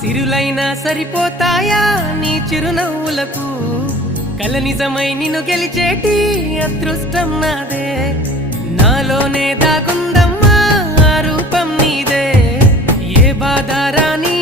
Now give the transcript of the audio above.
సిరులైనా సరిపోతాయా నీ చిరునవ్వులకు కల నిజమై నిన్ను గెలిచేటి అదృష్టం నాదే నాలోనే దాగుందమ్మా ఆ రూపం నీదే ఏ బాధ రాని